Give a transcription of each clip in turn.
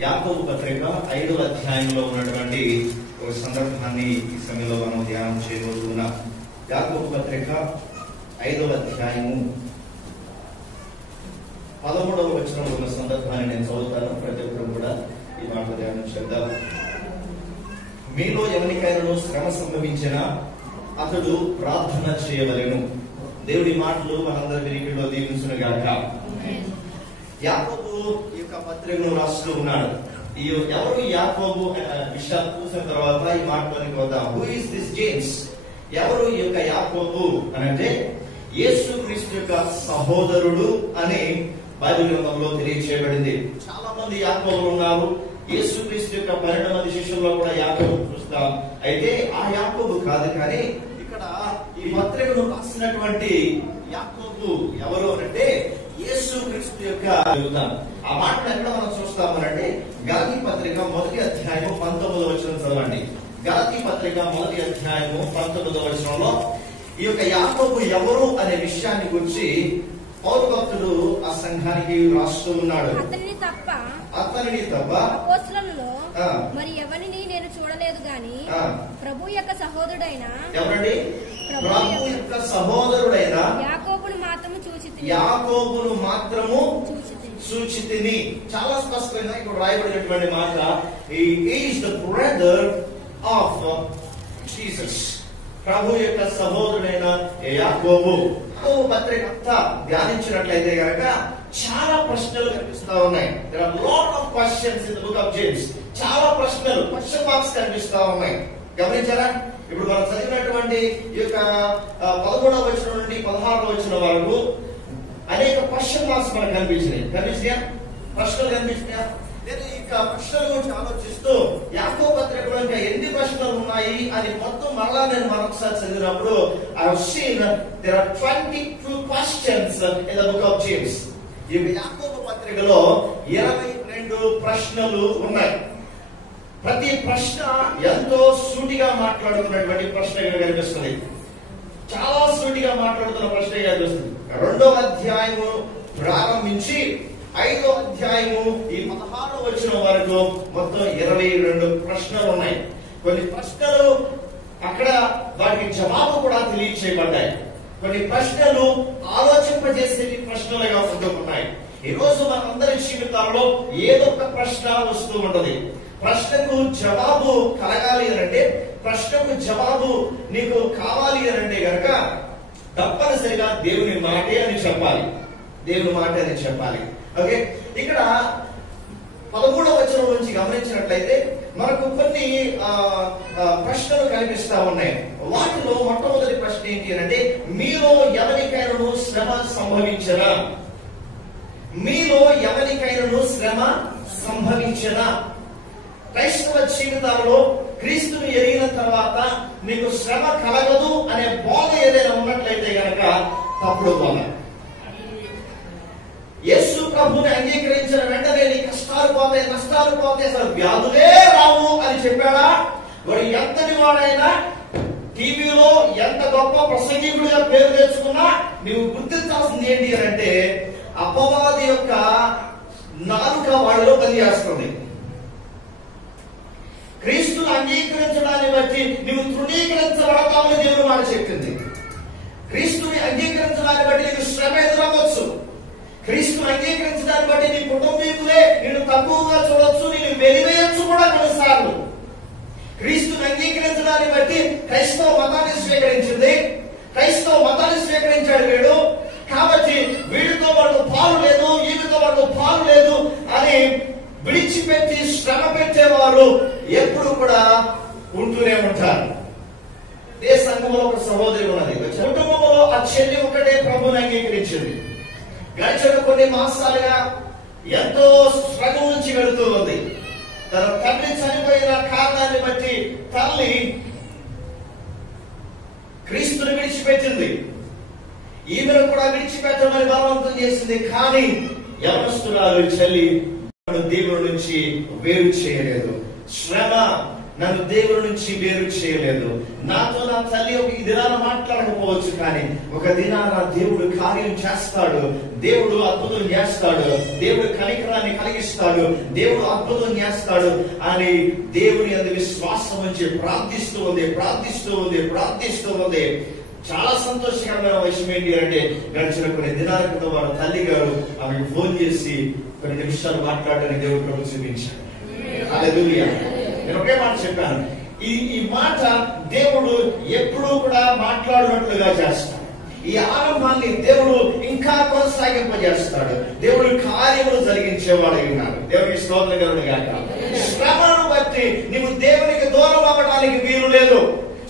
యాకోబు పత్రిక 5వ అధ్యాయంలో ఉన్నటువంటి ఒక సందర్భాన్ని ఈ సమయంలో మనం ధ్యానం చేయబోతున్నాం. యాకోబు పత్రిక 5వ అధ్యాయము 13వ వచనంలో ఉన్న సందర్భాన్ని నేను చదువుతాను. ప్రతి ఒక్కరు కూడా ఈ మాట ధ్యానం చేద్దాం. మీలో ఎవరికైనా శ్రమ సంభవించినా అతడు ప్రార్థన చేయవలెను. దేవుడి మాటలు మనందరి వినికిడిలో దీవించును గాక. యాకోబు ఈ యొక్క పత్రికను రాస్తూ ఉన్నాడు. ఎవరు యాకోబు విషయాలు చూసిన తర్వాత ఈ మాటలోనికి వద్దాం. Who is this James? ఎవరు ఈ యొక్క యాకోబు అని అంటే యేసుక్రీస్తు యొక్క సహోదరుడు అని బైబిల్ గ్రంథంలో తెలియజేయబడింది. చాలా మంది యాకోబులు ఉన్నారు. యేసుక్రీస్తు యొక్క 12 మంది శిష్యుల్లో కూడా యాకోబు చూస్తాం. అయితే ఆ యాకోబు కాదు, కానీ ఇక్కడ ఈ పత్రికను రాసినటువంటి యాకోబు ఎవరు అంటే యేసుక్రీస్తు యొక్క ఆ మాటను ఎక్కడ మనం చూస్తామనంటే గలతీ పత్రిక 1వ అధ్యాయం 19వ వచనం చదవండి. గలతీ పత్రిక 1వ అధ్యాయం 19వ వచనంలో ఈ యొక్క యాకోబు ఎవరు అనే విషయాన్ని గురించి పౌలు భక్తుడు ఆ సంఘానికి రాస్తూ ఉన్నాడు. అతనిని తప్ప అపోస్తలులలో మరి ఎవరిని నేను చూడలేదు గాని ప్రభు యొక్క సహోదరుడైన ఎవరండి? ప్రభు యొక్క సహోదరుడైన యాకోబును మాత్రము చూచితిని. యాకోబును మాత్రము చూచితిని. చాలా స్పష్టంగా ఇక్కడ రాయబడినటువంటి మాట, he is the brother of Jesus. ప్రభు యొక్క సహోదరుడైన యాకోబు. పత్రిక అంతా ధ్యానించినట్లయితే గనక చాలా ప్రశ్నలు కనిపిస్తా ఉన్నాయి. there are lot of questions in the book of James. చాలా ప్రశ్నలు, క్వశ్చన్ మార్క్స్ కనిపిస్తా ఉన్నాయి. గమనించారా? ఇప్పుడు మనం చదివినటువంటి ఈ యొక్క 11వ వచనం నుండి 16వ వచనం వరకు అనేక క్వశ్చన్ మార్క్స్ మనకు కనిపించినాయా? ప్రశ్నలు కనిపించినాయా? నేను ఇక ప్రశ్నల గురించి ఆలోచిస్తూ యాకోబు పత్రికలో ఇంకా ఎన్ని ప్రశ్నలు ఉన్నాయి అని మొత్తం మరలా నేను మరొకసారి చదివినప్పుడు I have seen there are 22 questions in the book of James. ఈ యాకోబు పత్రికలో 22 ప్రశ్నలు ఉన్నాయి. ప్రతి ప్రశ్న ఎంతో సూటిగా మాట్లాడుతున్నటువంటి ప్రశ్నగా కనిపిస్తుంది. చాలా సూటిగా మాట్లాడుతున్న ప్రశ్నగా కనిపిస్తుంది. 2వ అధ్యాయము ప్రారంభించి 5వ అధ్యాయము ఈ 16వ వచనం వరకు మొత్తం 22 ప్రశ్నలు ఉన్నాయి. కొన్ని ప్రశ్నలు అక్కడ వాటికి జవాబు కూడా తెలియచేయబడ్డాయి. కొన్ని ప్రశ్నలు ఆలోచింపజేసే ప్రశ్నలుగా ఉంటున్నాయి. ఈ రోజు మనందరి జీవితాల్లో ఏదో ఒక ప్రశ్న వస్తూ ఉంటది. ప్రశ్నకు జవాబు కలగాలి అంటే, ప్రశ్నకు జవాబు నీకు కావాలి అంటే గనక తప్పనిసరిగా దేవుని మాటే అని చెప్పాలి. దేవుని మాట అని చెప్పాలి. ఓకే, ఇక్కడ 13వ వచనం నుంచి గమనించినట్లయితే మనకు కొన్ని ప్రశ్నలు కనిపిస్తా ఉన్నాయి. వాటిలో మొట్టమొదటి ప్రశ్న ఏంటి అంటే, మీలో ఎవరికైనా శ్రమ సంభవించరా? మీలో ఎవరికైనా శ్రమ సంభవించరా? క్రైస్తవ జీవితాలలో క్రీస్తుని ఎరిగిన తర్వాత నీకు శ్రమ కలగదు అనే బోధ ఏదైనా ఉన్నట్లయితే గనక తప్పుడు బోధ. యేసు ప్రభుని అంగీకరించిన వెంటనే నీ కష్టాలు పోతాయి, నష్టాలు పోతాయి, అసలు వ్యాధులే రావు అని చెప్పాడా? వాడు ఎంతటి వాడైనా, టీవీలో ఎంత గొప్ప ప్రసంగికుడిగా పేరు తెచ్చుకున్నా నువ్వు గుర్తించాల్సింది ఏంటి అంటే అపవాది యొక్క నాలుక వాళ్ళలో పనిచేస్తుంది. క్రీస్తును అంగీకరించడాన్ని బట్టి నువ్వు తృణీకరించబడతామని దేవుడు మాట చెప్పింది. క్రీస్తుని అంగీకరించడాన్ని బట్టి నీకు శ్రమ ఎదురవచ్చు. క్రీస్తుని అంగీకరించడాన్ని బట్టి నీ కుటుంబీకులే నేను తక్కువగా చూడొచ్చు, నేను వెలివేయచ్చు కూడా కొన్నిసార్లు. క్రీస్తుని అంగీకరించడాన్ని బట్టి క్రైస్తవ మతాన్ని స్వీకరించింది, క్రైస్తవ మతాన్ని స్వీకరించాడు వీడు, కాబట్టి వీడితో మనకు పాలు లేదు, ఈమెతో మనకు పాలు లేదు అని విడిచిపెట్టి శ్రమ పెట్టేవారు ఎప్పుడు కూడా ఉంటూనే ఉంటారు. ఏ సంఘంలో ఒక సహోదరి ఉన్నది, కుటుంబంలో ఆ చెల్లి ఒకటే ప్రభుని అంగీకరించింది. గడిచిన కొన్ని మాసాలుగా ఎంతో స్ట్రగుల్ నుంచి వెళుతూ ఉంది. తన తండ్రి చనిపోయిన కారణాన్ని బట్టి తల్లి క్రీస్తుని విడిచిపెట్టింది. ఈమెను కూడా విడిచిపెట్టమని బలవంతం చేసింది. కానీ యవనస్తురాలు చెల్లి దేవుడి నుంచి వేరు చేయలేదు. శ్రమ నన్ను దేవుడి నుంచి వేరు చేయలేదు. నాతో నా తల్లి ఒక ఈ దినాన మాట్లాడకపోవచ్చు, కానీ ఒక దినాన దేవుడు కార్యం చేస్తాడు, దేవుడు అద్భుతం చేస్తాడు, దేవుడు కనికరాన్ని కలిగిస్తాడు, దేవుడు అద్భుతం చేస్తాడు అని దేవుని యందు విశ్వాసం ఉంచి ప్రార్థిస్తూ ఉంది. చాలా సంతోషకరమైన విషయం ఏంటి అంటే, గడిచిన కొన్ని దినాల క్రితం వారి తల్లి గారు ఆమెకు ఫోన్ చేసి కొన్ని నిమిషాలు మాట్లాడడానికి దేవుడు కృప చూపించాడు. హల్లెలూయా. నేను ఒకే మాట చెప్పాను, ఈ మాట దేవుడు ఎప్పుడూ కూడా మాట్లాడినట్లుగా చేస్తాడు. ఈ ఆరంభాన్ని దేవుడు ఇంకా కొనసాగింపజేస్తాడు. దేవుడు కార్యములు జరిగించేవాడు ఉన్నాడు. దేవునికి స్తోత్రం కలుగును గాక. శ్రమను బట్టి నీవు దేవునికి దూరం అవ్వడానికి వీలు లేదు.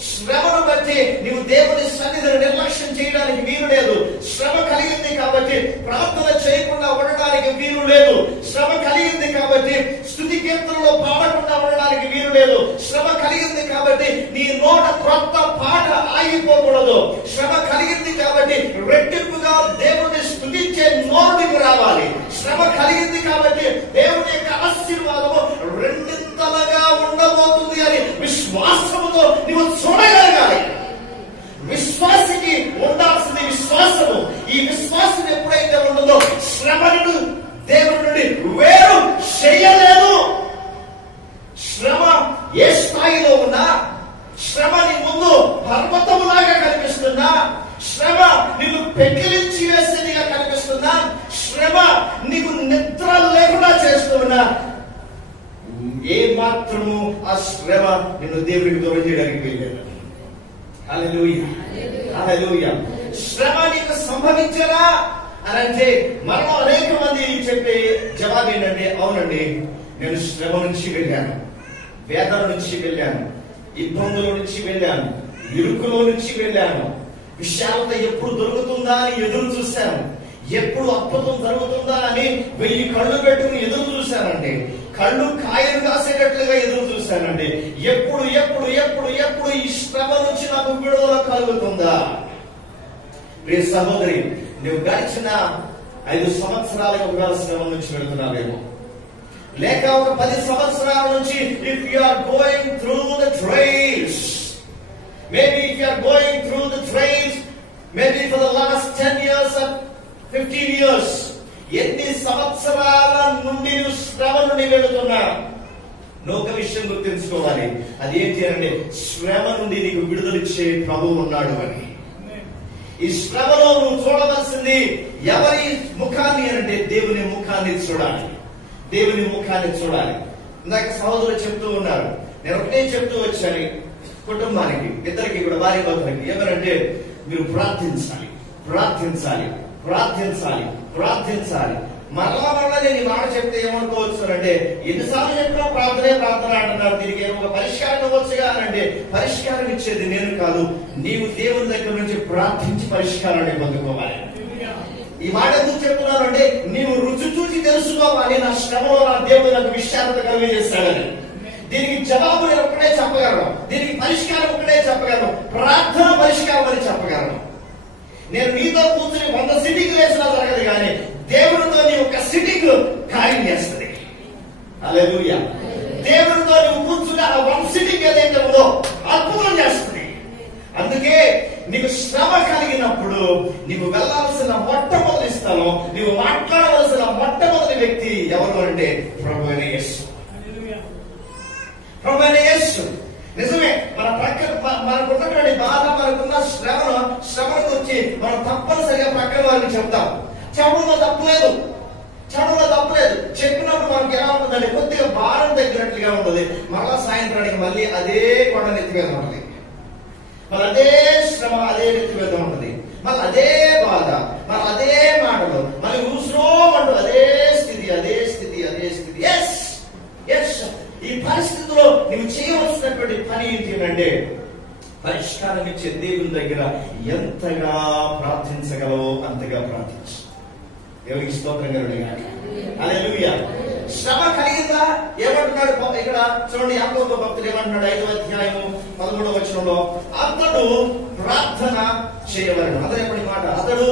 శ్రమను బట్టి నీవు దేవుని సన్నిధిని నిర్లక్ష్యం చేయడానికి వీలు లేదు. శ్రమ కలిగింది కాబట్టి ప్రార్థన చేయకుండా ఉండడానికి వీలు లేదు. శ్రమ కలిగింది కాబట్టి స్తుతి కీర్తనలో పాడకుండా ఉండడానికి వీలు లేదు. శ్రమ కలిగింది కాబట్టి నీ నోట క్రొత్త పాట ఆగిపోకూడదు. శ్రమ కలిగింది కాబట్టి రెట్టింపుగా దేవుని స్తుతించే నోటికి రావాలి. శ్రమ కలిగింది కాబట్టి దేవుని యొక్క ఆశీర్వాదము రెండింతలుగా ఉండబోతుంది అని విశ్వాసముతో నీవు చూడగలగాలి. విశ్వాసికి ఉండాల్సింది విశ్వాసము. ఈ విశ్వాసం ఎప్పుడైతే ఉండదో శ్రమను దేవుడి నుండి వేరు చేయలేదు. శ్రమ ఏ స్థాయిలో ఉన్నా, శ్రమ నీ ముందు పర్వతములాగా కనిపిస్తున్నా, శ్రమ నీకు పెకిలించి వేసేదిగా కనిపిస్తున్నా, శ్రమ నీకు నిద్ర లేకుండా చేస్తున్నా, ఏ మాత్రము ఆ శ్రమ నిన్ను దేవుడికి దూరం చేయడానికి వెళ్ళలేదు. హల్లెలూయా, హల్లెలూయా. శ్రమ నీకు సంభవించరా అని అంటే మనం అనేక మంది చెప్పే జవాబు ఏంటంటే, అవునండి నేను శ్రమ నుంచి వెళ్ళాను, వేదన నుంచి వెళ్ళాను, ఇబ్బందుల నుంచి వెళ్ళాను, ఇరుకులో నుంచి వెళ్ళాను, విశాలత ఎప్పుడు దొరుకుతుందా అని ఎదురు చూశాను, ఎప్పుడు అద్భుతం జరుగుతుందా అని 1000 కళ్ళు పెట్టుకుని ఎదురు చూశానండి. కళ్ళు కాయలు కాసేటట్లుగా ఎదురు చూశానండి. ఎప్పుడు ఈ శ్రమ నుంచి నాకు విడుదల కలుగుతుందా? ప్రియ సహోదరి, నువ్వు గడిచిన 5 సంవత్సరాలుగా ఒకవేళ శ్రమ నుంచి వెళుతున్నావేమో, లేక ఒక 10 సంవత్సరాల నుంచి if you are going through the trials, maybe if you are going through the trials, maybe for the last 10 years or 15 years, ఎన్ని సంవత్సరాల నుండి నువ్వు శ్రమ నుండి వెళుతున్నా, నువ్వు ఒక విషయం గుర్తుంచుకోవాలి. అది ఏంటి అంటే, శ్రమ నుండి నీకు విడుదలిచ్చే ప్రభువు ఉన్నాడు అని. ఈ శ్రమలో నువ్వు చూడవలసింది ఎవరి ముఖాన్ని అంటే దేవుని ముఖాన్ని చూడాలి. దేవుని ముఖాన్ని చూడాలి. ఇందాక సహోదరులు చెప్తూ ఉన్నారు, నేను ఒకటే చెప్తూ వచ్చాను కుటుంబానికి, ఇద్దరికి కూడా, భార్య భర్తలకి, ఎవరంటే మీరు ప్రార్థించాలి, ప్రార్థించాలి, ప్రార్థించాలి, ప్రార్థించాలి. మరలా నేను ఈ మాట చెప్తే ఏమనుకోవచ్చు అంటే, ఎన్నిసార్లు చెప్పినా ప్రార్థనే ప్రార్థన అంటున్నారు, దీనికి ఒక పరిష్కారం ఇవ్వచ్చుగా అంటే, పరిష్కారం ఇచ్చేది నేను కాదు, నీవు దేవుని దగ్గర నుంచి ప్రార్థించి పరిష్కారాన్ని పొందుకోవాలి. ఈ మాట ఎందుకు చెప్తున్నాను అంటే, నీవు రుచి చూసి తెలుసుకోవాలి, నా శ్రమలో నా దేవుడు నాకు విశాలత కలిగజేస్తాడని. దీనికి జవాబు నేను ఒక్కడే చెప్పగలను, దీనికి పరిష్కారం ఒక్కడే చెప్పగలను, ప్రార్థన పరిష్కారం అని చెప్పగలను. నేను నీతో కూర్చుని 100 సిట్టింగ్లు వేసినా జరగదు, కానీ దేవుడితో నీ ఒక సిట్టింగ్ కార్యం చేస్తుంది. హల్లెలూయా. దేవుడితో నువ్వు కూర్చుని ఆ 1 సిట్టింగ్ ఏదైతే ఉందో అద్భుతం చేస్తుంది. అందుకే నీకు శ్రమ కలిగినప్పుడు నీవు వెళ్లాల్సిన మొట్టమొదటి స్థలం, నీవు మాట్లాడవలసిన మొట్టమొదటి వ్యక్తి ఎవరు అంటే ప్రభువైన యేసు. ప్రభువైన యేసు. నిజమే, మన ప్రక్కన మనకున్నటువంటి బాధ, మనకున్న శ్రమ గురించి మనం తప్పనిసరిగా ప్రక్కన వారికి చెప్తాం. చెప్పడంలో తప్పలేదు, చెప్పినప్పుడు మనకి ఎలా ఉంటుందంటే కొద్దిగా భారం తగ్గినట్లుగా ఉంటుంది. మరలా సాయంత్రానికి మళ్ళీ అదే కొండ నెత్తి మీద ఉంటుంది, మళ్ళీ అదే శ్రమ అదే నెత్తి మీద ఉంటుంది, మళ్ళీ అదే బాధ, మళ్ళీ అదే మాటలు, మళ్ళీ ఊసురోమంటూ అదే స్థితి. ఈ పరిస్థితిలో నువ్వు చేయవలసినటువంటి పని ఏంటి అంటే, పరిష్కారం ఇచ్చే దేవుని దగ్గర ఎంతగా ప్రార్థించగలవో అంతగా ప్రార్థించు. దేవునికి స్తోత్రం కలుగును గాక. హల్లెలూయా. శ్రమ కలిగిందా? ఏమంటున్నాడు ఇక్కడ చూడండి, యాకోబు భక్తుడు ఏమంటున్నాడు 5వ అధ్యాయము 13వ వచనంలో, అతడు ప్రార్థన చేయవలెను. అతడు ఎప్పటి మాట, అతడు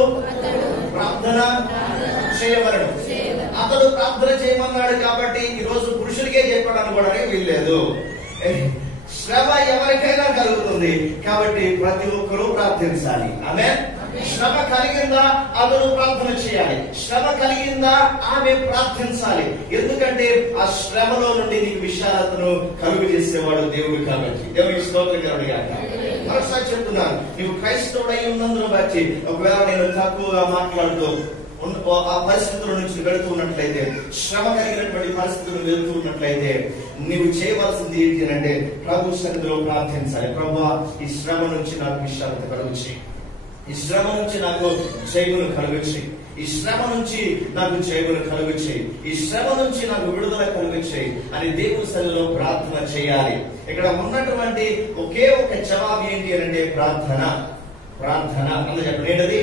ప్రార్థన చేయవలెను. అతడు ప్రార్థన చేయమన్నాడు కాబట్టి ఈ రోజు పురుషుడికే చెప్పడానికి కూడా వీల్లేదు. శ్రమ ఎవరికైనా కలుగుతుంది. కాబట్టి ప్రతి ఒక్కరూ ప్రార్థించాలి. ఆమేన్. శ్రమ కలిగిందా అతను ప్రార్థన చేయాలి. శ్రమ కలిగిందా ఆమె ప్రార్థించాలి. ఎందుకంటే ఆ శ్రమలో నుండి నీకు విశాలతను కలుగు చేసేవాడు దేవుడు. కాబట్టి దేవునికి స్తోత్రం కలుగుగాక. మరోసారి చెప్తున్నాను, నీవు క్రైస్తవుడై ఉన్నందును బట్టి ఒకవేళ నేను తక్కువగా మాట్లాడుతూ ఆ పరిస్థితుల నుంచి వెళుతూ ఉన్నట్లయితే, శ్రమ కలిగినటువంటి పరిస్థితులు వెళుతూ ఉన్నట్లయితే నీవు చేయవలసింది ఏంటి అంటే ప్రభు సన్నిధిలో ప్రార్థించాలి. ప్రభువా, ఈ శ్రమ నుంచి నాకు విశాలత కలుగుచి, ఈ శ్రమ నుంచి నాకు జయమును కలుగుచి, ఈ శ్రమ నుంచి నాకు జయమును కలుగుచి, ఈ శ్రమ నుంచి నాకు విడుదల కలుగుచి అని దేవుని సన్నిధిలో ప్రార్థన చేయాలి. ఇక్కడ ఉన్నటువంటి ఒకే ఒక జవాబు ఏంటి అంటే ప్రార్థన. ప్రార్థన అలా చెప్పండి. ఏంటది?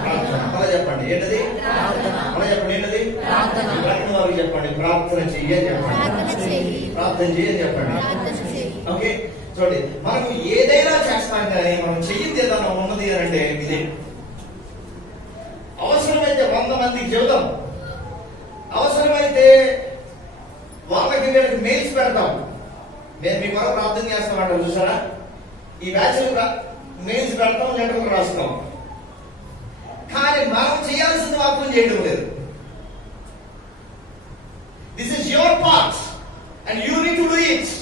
ప్రార్థన. అలా చెప్పండి. ఏంటది? అలా చెప్పండి. ఏంటది? ప్రకటన వారికి చెప్పండి. ప్రార్థన చెయ్యని చెప్పండి. ప్రార్థన చేయని చెప్పండి. ఓకే, చూడండి, మనం ఏదైనా చేస్తాం కానీ మనం చెయ్యింది ఏదైనా ఉన్నది అని అంటే ఇది. అవసరమైతే 100 మందికి చెబుతాం, అవసరమైతే వాళ్ళకి వీళ్ళకి మెయిల్స్ పెడతాం. నేను మీ కొరకు ప్రార్థన చేస్తామంటారు చూసారా, ఈ బ్యాచ్ మెయిల్స్ పెడతాం, లెటర్లు రాస్తాం. కానీ మనం చేయాల్సింది మాత్రం చేయడం లేదు. This is your part and you need to do it.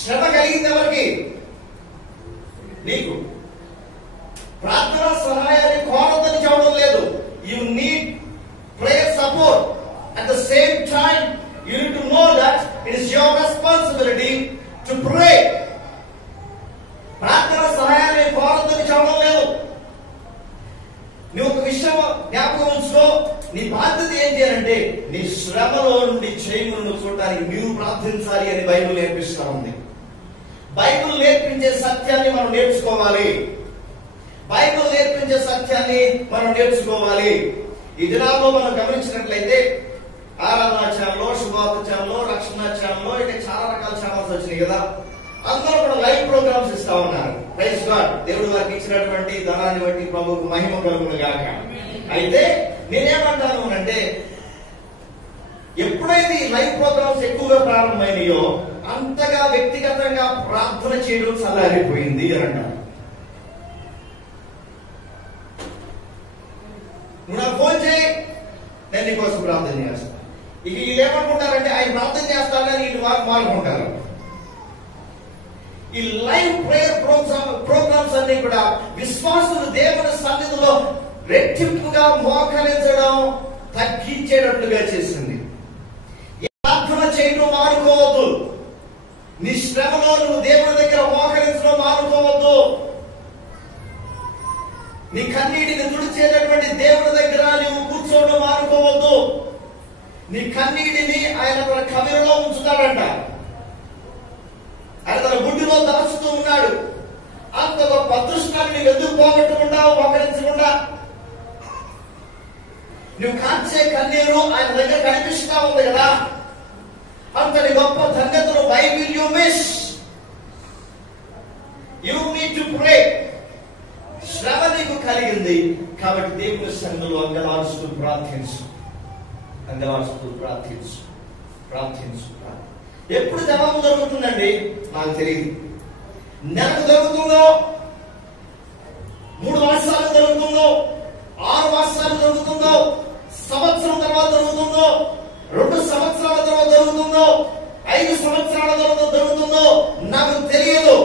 శ్రమ కలిగింది ఎవరికి? నీకు. ప్రార్థన సహాయాన్ని కోరొద్దని చెప్పడం లేదు. You need prayer support. At the same time you need to know that it is your responsibility to pray. ప్రార్థన సహాయాన్ని కోరొద్దని చెప్పడం లేదు. నువ్వు ఒక విషయం జ్ఞాపకం ఉంచుకో, నీ బాధ్యత ఏం చేయాలంటే నీ శ్రమలో నుండి జయమును చూడడానికి నీవు ప్రార్థించాలి అని బైబిల్ నేర్పిస్తా ఉంది. బైబిల్ నేర్పించే సత్యాన్ని మనం నేర్చుకోవాలి. బైబిల్ నేర్పించే సత్యాన్ని మనం నేర్చుకోవాలి. ఈ దినాల్లో మనం గమనించినట్లయితే ఆరాధన ఛానల్లో, శుభార్త ఛానల్లో, రక్షణ ఛానల్లో, ఇక చాలా రకాల ఛానల్స్ వచ్చినాయి కదా. అందరూ కూడా లైవ్ ప్రోగ్రామ్స్ ఇస్తా ఉన్నారు. Praise God. దేవుడు వారికి ఇచ్చినటువంటి ధనాన్ని బట్టి ప్రభువుకు మహిమ కలుగును గాక. అయితే నేనేమంటాను అంటే, ఎప్పుడైతే ఈ లైవ్ ప్రోగ్రామ్స్ ఎక్కువగా ప్రారంభమైనాయో అంతగా వ్యక్తిగతంగా ప్రార్థన చేయడం చల్లారిపోయింది అని అంటారు. నువ్వు నాకు ఫోన్ చేయి, నేను నీకోసం ప్రార్థన చేస్తాను. ఇక వీళ్ళు ఏమనుకుంటారంటే ఆయన ప్రార్థన చేస్తాడని వీళ్ళు మానుకుంటారు. ఈ లైవ్ ప్రేయర్ ప్రోగ్రామ్స్ అన్ని కూడా విశ్వాసులు దేవుని సన్నిధిలో రెట్టింపుగా మోకరించడం తగ్గించేటట్లుగా చేసింది. ప్రార్థన చేయడం మానుకోవద్దు. నీ శ్రమలో నువ్వు దేవుని దగ్గర మోకరించడం మానుకోవద్దు. నీ కన్నీటిని తుడిచేటటువంటి దేవుని దగ్గర నువ్వు కూర్చోవడం మానుకోవద్దు. నీ కన్నీటిని ఆయన తన కవిలో ఉంచుతాడంట. ఆయన తన గుడ్డులో దాచుతూ ఉన్నాడు. అంత గొప్ప అదృష్టాన్ని ఎందుకు పోగొట్టకుండా మోకరించకుండా నువ్వు కాల్చే కన్నీరు ఆయన దగ్గర కనిపిస్తా ఉంది కదా. అంతటి గొప్ప ధన్యతను why will you miss? You need to pray. శ్రమ నీకు కలిగింది కాబట్టి దేవుని సన్నిధిలో అంగలార్చుతూ ప్రార్థించు. అంగలార్చుతూ ప్రార్థించు. ప్రార్థించు. ఎప్పుడు జవాబు జరుగుతుందండి నాకు తెలియదు. నెలకు జరుగుతుందో, 3 మాసాలు జరుగుతుందో, 6 మాసాలు జరుగుతుందో, సంవత్సరం తర్వాత జరుగుతుందో, 2 సంవత్సరాల తర్వాత జరుగుతుందో, 5 సంవత్సరాల తర్వాత జరుగుతుందో నాకు తెలియదు.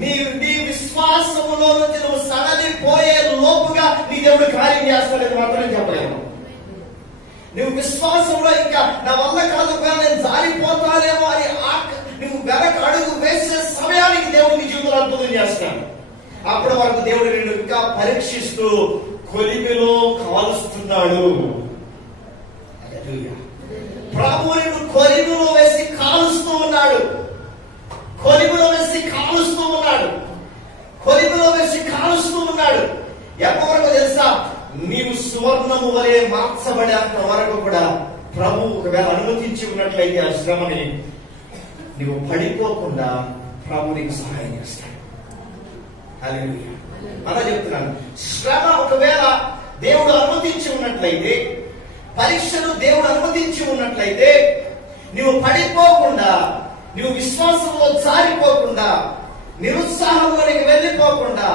నీ విశ్వాసములో నుంచి నువ్వు సడలిపోయే లోపుగా నీ దేవుడు కార్యం చేస్తాడని మాత్రం చెప్పలేను. నువ్వు విశ్వాసంలో ఇంకా నా వల్ల కాదు, నేను జారిపోతానేమో అని నువ్వు వెనక అడుగు వేసే సమయానికి దేవుడు నీ జీవితంలో అద్భుతం చేస్తాడు. అప్పటి వరకు దేవుడు నిన్ను ఇంకా పరీక్షిస్తూ కొలిమిలో కాలుస్తున్నాడు. ప్రభు నిన్ను కొలిమిలో వేసి కాలుస్తూ ఉన్నాడు. కొలిమిలో వేసి కాలుస్తూ ఉన్నాడు. కొలిమిలో వేసి కాలుస్తూ ఉన్నాడు. ఎప్పటివరకు తెలుసా? నీవు సువర్ణము వలె మార్చబడేంత వరకు కూడా ప్రభు ఒకవేళ అనుమతించి ఉన్నట్లయితే ఆ శ్రమని నీవు పడిపోకుండా ప్రభు నీకు సహాయం చేస్తాడు. హల్లెలూయా. అలా చెప్తున్నాను. శ్రమ ఒకవేళ దేవుడు అనుమతించి ఉన్నట్లయితే, పరీక్షను దేవుడు అనుమతించి ఉన్నట్లయితే నువ్వు పడిపోకుండా నువ్వు విశ్వాసంలో జారిపోకుండా, నిరుత్సాహంలోనికి వెళ్ళిపోకుండా,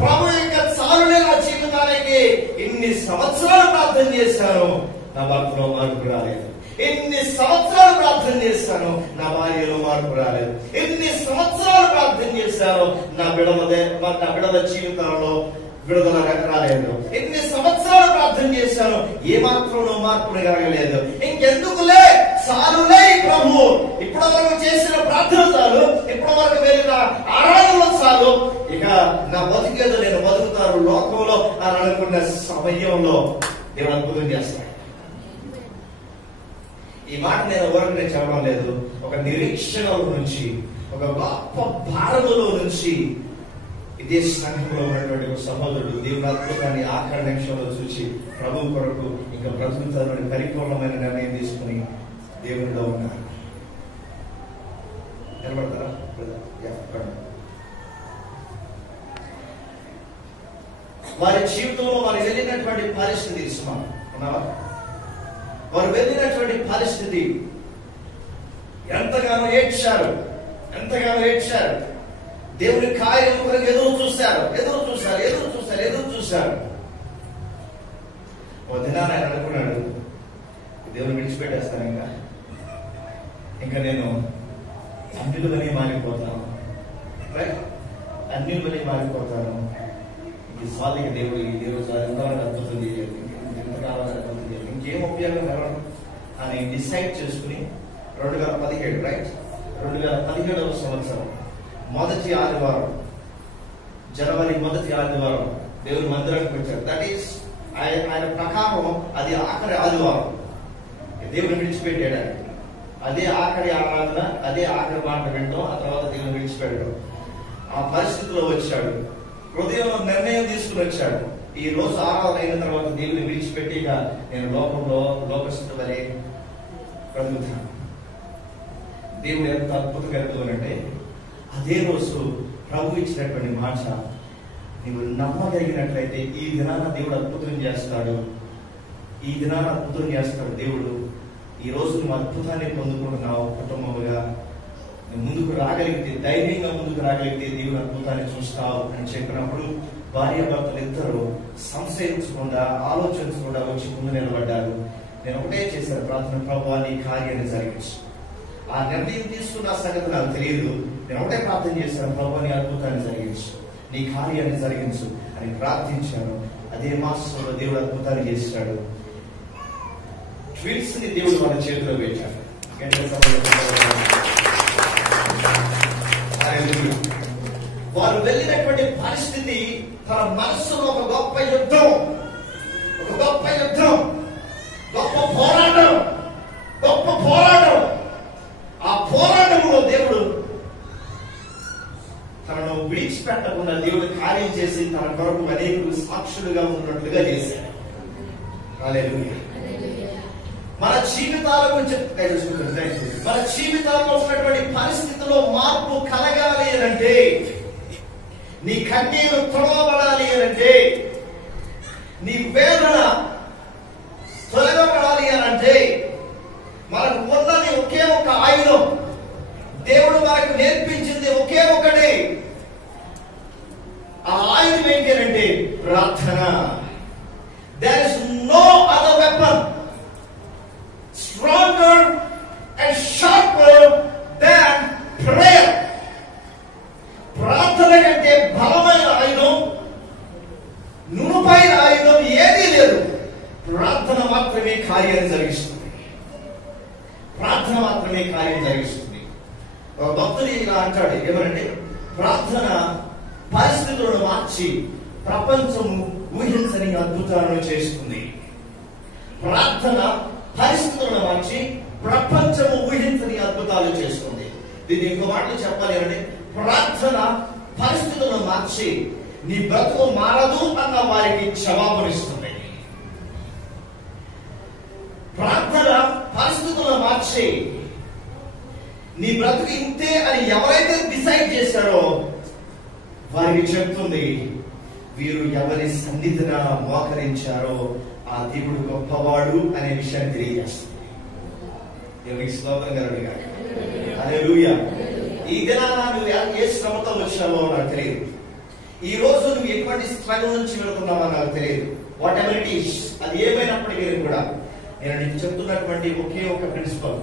ప్రభు యొక్క చాలులే నా జీవితానికి ఇన్ని సంవత్సరాలు ప్రార్థన చేశాను, నా భర్తలో మార్పు రాలేదు. ఎన్ని సంవత్సరాలు ప్రార్థన చేశాను, నా భార్యలో మార్పు రాలేదు. ఎన్ని సంవత్సరాలు ప్రార్థన చేశాను, నా బిడల జీవితంలో విడుదల రాలేదు. ఎన్ని సంవత్సరాలు ప్రార్థన చేశాను, ఏమాత్రం మార్పుని కలగలేదు. ఇంకెందుకులే, చాలులే ప్రభు, ఇప్పటి వరకు చేసిన ప్రార్థన చాలు, ఇప్పటి వరకు వెళ్ళిన ఆరాధన చాలు, ఇక నా బతికేదో నేను బతుకుతాను లోకంలో అని అనుకున్న సమయంలో దేవుడు అద్భుతం చేస్తాడు. ఈ మాట నేను ఎవరికి నేను చెప్పడం లేదు. ఒక నిరీక్షణలో నుంచి, ఒక గొప్ప భారములో నుంచి ఇదే సంఘంలో ఉన్నటువంటి ఒక సహోదరుడు దేవుని అద్భుతాన్ని ఆఖరి నిమిషంలో చూసి ప్రభు కొరకు ఇంకా బ్రతుకుతారని పరిపూర్ణమైన నిర్ణయం తీసుకుని దేవునిలో ఉన్నారు. నిలబడతారా? వారి జీవితంలో వారు వెళ్ళినటువంటి పరిస్థితి ఉన్నావా? వారు వెళ్ళినటువంటి పరిస్థితి ఎంతగానో ఏడ్చారు, ఎంతగానో ఏడ్చారు. దేవుని కార్యం కొరకు ఎదురు చూశారు. ఓ దినాన ఆయన అనుకున్నాడు, దేవుని విడిచిపెట్టేస్తాను, ఇంకా నేను అన్యులని మారిపోతాను, ఈ సాధిక దేవుడు ఎంతవరకు అద్భుతం చేయలేదు, ఎంత కావాలని అద్భుతం చేయలేదు, ఇంకేం ఉపయోగం కలవడం అని డిసైడ్ చేసుకుని 2017 సంవత్సరం మొదటి ఆదివారం, జనవరి మొదటి ఆదివారం దేవుని మందిరానికి వచ్చారు. దట్ ఈస్ ఆయన ప్రకారం అది ఆఖరి ఆదివారం. దేవుని విడిచిపెట్టాడు. అదే ఆఖరి ఆరాధన, అదే ఆఖరి మాట వినడం, ఆ తర్వాత దేవుని విడిచిపెట్టడం. ఆ పరిస్థితిలో వచ్చాడు. హృదయంలో నిర్ణయం తీసుకుని వచ్చాడు, ఈ రోజు ఆరాధన అయిన తర్వాత దేవుని విడిచిపెట్టి నేను లోకస్తుల వలె బ్రతుకుతాను. దేవుడు ఎంత అద్భుతంగా ఎదుగునంటే, అదే రోజు ప్రభు ఇచ్చినటువంటి మాట నీవు నమ్మగలిగినట్లయితే ఈ దినాన దేవుడు అద్భుతం చేస్తాడు. దేవుడు ఈ రోజు నువ్వు అద్భుతాన్ని పొందుకుంటున్నావు. కుటుంబముగా ముందుకు రాగలిగితే, ధైర్యంగా ముందుకు రాగలిగితే దేవుడు అద్భుతాన్ని చూస్తావు అని చెప్పినప్పుడు భార్యాభర్తలు ఇద్దరు సంశయించకుండా, ఆలోచించకుండా వచ్చి ముందు నిలబడ్డారు. నేను ఒకటే చేశాను ప్రార్థన, ప్రభువా నీ కార్యాన్ని జరిగించు. ఆ నిర్ణయం తీసుకున్న సంగతి నాకు తెలియదు. నేను ఒకటే ప్రార్థన చేశాను, ప్రభువా నీ అద్భుతాన్ని జరిగించు, నీ కార్యాన్ని జరిగించు అని ప్రార్థించాను. అదే మాసంలో దేవుడు అద్భుతాన్ని చేశాడు. ట్విన్స్ ని దేవుడు మన చేతిలో పెట్టాడు. వారు వెళ్ళినటువంటి పరిస్థితి తన మనస్సులో ఒక గొప్ప యుద్ధం, గొప్ప పోరాటం. ఆ పోరాటంలో దేవుడు తనను విడిచిపెట్టకుండా దేవుడు కార్యం చేసి తన కొరకు అనేకులు సాక్షులుగా ఉన్నట్లుగా చేశాడు. హల్లెలూయా. మన జీవితాల్లో ఉన్నటువంటి పరిస్థితిలో మార్పు కలగాలి అనంటే, నీ కన్నీరు తొలగబడాలి అనంటే, నీ వేదన తొలగబడాలి అనంటే, మనకు ఉన్నది ఒకే ఒక ఆయుధం. దేవుడు మనకు నేర్పించింది ఒకే ఒకటి. ఆ ఆయుధం ఏంటి అంటే ప్రార్థన. There is no other weapon stronger and sharper than prayer. ప్రార్థన కంటే బలమైన ఆయుధం, నునుపైన ఆయుధం ఏదీ లేదు. ప్రార్థన మాత్రమే కార్యాన్ని జరిగిస్తుంది. ఒక భక్తుడు ఇలా అంటాడు, ఏమనంటే ప్రార్థన పరిస్థితులను మార్చి ప్రపంచము ఊహించని అద్భుతాలను చేస్తుంది. ప్రార్థన పరిస్థితులను మార్చి ప్రపంచము ఊహించని అద్భుతాలు చేస్తుంది. దీన్ని ఇంకో మాటలు చెప్పాలి అంటే, ప్రార్థన పరిస్థితులను మార్చి నీ బ్రతుకు మారదు అన్న వారికి జవాబునిస్తుంది. ప్రార్థన పరిస్థితులను మార్చి నీ బ్రతుకు ఇంతే అని ఎవరైతే డిసైడ్ చేశారో వారికి చెప్తుంది, వీరు ఎవరి సన్నిధిన మోకరించారో ఆ దేవుడు గొప్పవాడు అనే విషయాన్ని తెలియజేస్తుంది. దేవునికి స్తోత్రం కలుగును గాక. హల్లెలూయా. ఈ దినాన నువ్వు ఏ శ్రమతో వచ్చావో నాకు తెలియదు. ఈ రోజు నువ్వు ఎటువంటి స్ట్రగుల్ నుంచి వెళుతున్నావో నాకు తెలియదు. వాట్ ఎవర్ ఇట్ ఈస్, అది ఏమైనప్పటికీ కూడా నేను నీకు చెప్తున్నటువంటి ఒకే ఒక ప్రిన్సిపల్,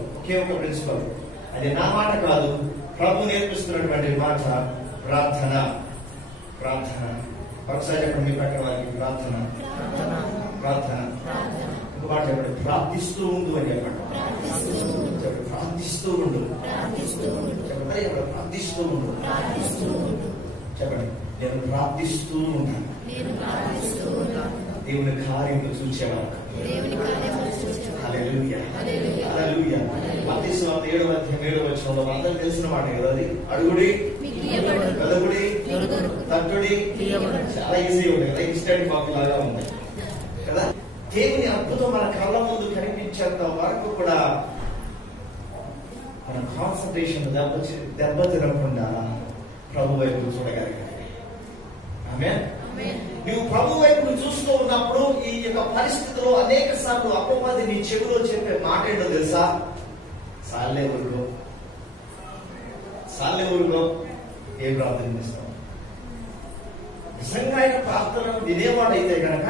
అది నా మాట కాదు, ప్రభు నేర్పిస్తున్నటువంటి మాట, ప్రార్థన. ఒకసారి చెప్పండి మీ పక్కన వారికి, ప్రార్థన. ఇంకో మాట చెప్పండి, ప్రార్థిస్తూ ఉండు అని చెప్పండి. చెప్పండి, ప్రార్థిస్తూ ఉండు. చెప్పండి, ప్రార్థిస్తూ ఉండు. చెప్పండి, నేను ప్రార్థిస్తూ ఉన్నాను. దేవుని కార్యము చూచేవాడు. హల్లెలూయా. మత్తయి సువార్త 7వ అధ్యాయం 7వ వచనంలో అందరికి తెలిసిన మాట కదా అది. అడుగుడి, వెదకుడి, తట్టుడి. చాలా ఈజీ ఉంది కదా, ఇన్స్టెంట్ కాఫీ లాగా ఉంది కదా. దేవుని అద్భుతం మన కళ్ళ ముందు కనిపించేంత వరకు కూడా మన కాన్సన్ట్రేషన్ దెబ్బతినకుండా ప్రభు వైపు చూడగలిగాలి. ఆమేన్. నువ్వు ప్రభు వైపు చూస్తూ ఉన్నప్పుడు ఈ యొక్క పరిస్థితిలో అనేక సార్లు అపవాది నీ చెవిలో చెప్పే మాట ఏంటో తెలుసా? సాలే ఊరులో ఏం ప్రార్థన చేస్తాం? నిజంగా ఆయన ప్రార్థన వినేవాడైతే కనుక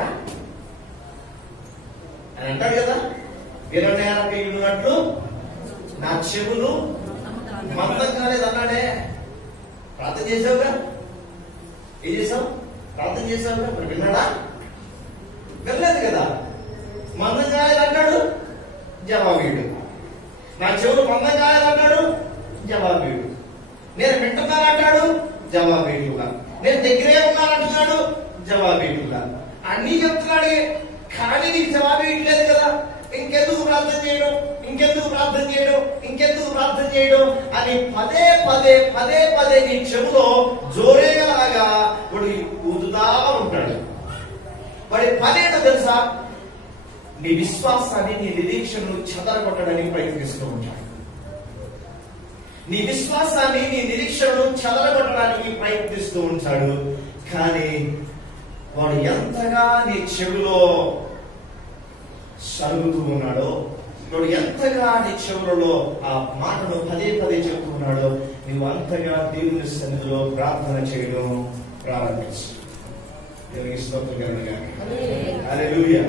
అని అంటాడు కదా, వినడానికి విన్నట్లు నా చెవులు మందం కాలేదు అన్నాడే. ప్రార్థన చేసావుగా, ఏం చేసావు? ప్రార్థన చేసావుగా, మరి విన్నాడా? వినలేదు కదా. మందం కాలేదంటాడు, జవాబీడు. నా చెవులు మందం కాలేదంటాడు, జవాబీడు. నేను వింటున్నానంటాడు, జవాబీడుగా. నేను దగ్గరే ఉన్నానంటున్నాడు, జవాబీడుగా. అన్నీ చెప్తున్నాడే, కానీ నీకు జవాబీయట్లేదు కదా. ఇంకెందుకు ప్రార్థన చేయడం అని పదే నీ చెవులో జోరేలాగా వాడు ఊదుతా ఉంటాడు. వాడి పనేటో తెలుసా? నీ విశ్వాసాన్ని, నీ నిరీక్షను చెదరగొట్టడానికి ప్రయత్నిస్తూ ఉంటాడు. నీ విశ్వాసాన్ని, నీ నిరీక్షను చెదరగొట్టడానికి ప్రయత్నిస్తూ ఉంటాడు. కానీ వాడు ఎంతగా నీ చెవిలో సరుగుతూ ఉన్నాడో, వాడు ఎంతగా నీ చెవులలో ఆ మాటను పదే చెప్తూ ఉన్నాడో, నువ్వు అంతగా దేవుని సన్నిధిలో ప్రార్థన చేయడం ప్రారంభించు. దేవునికి స్తోత్రం కలుగును గాక. హల్లెలూయా.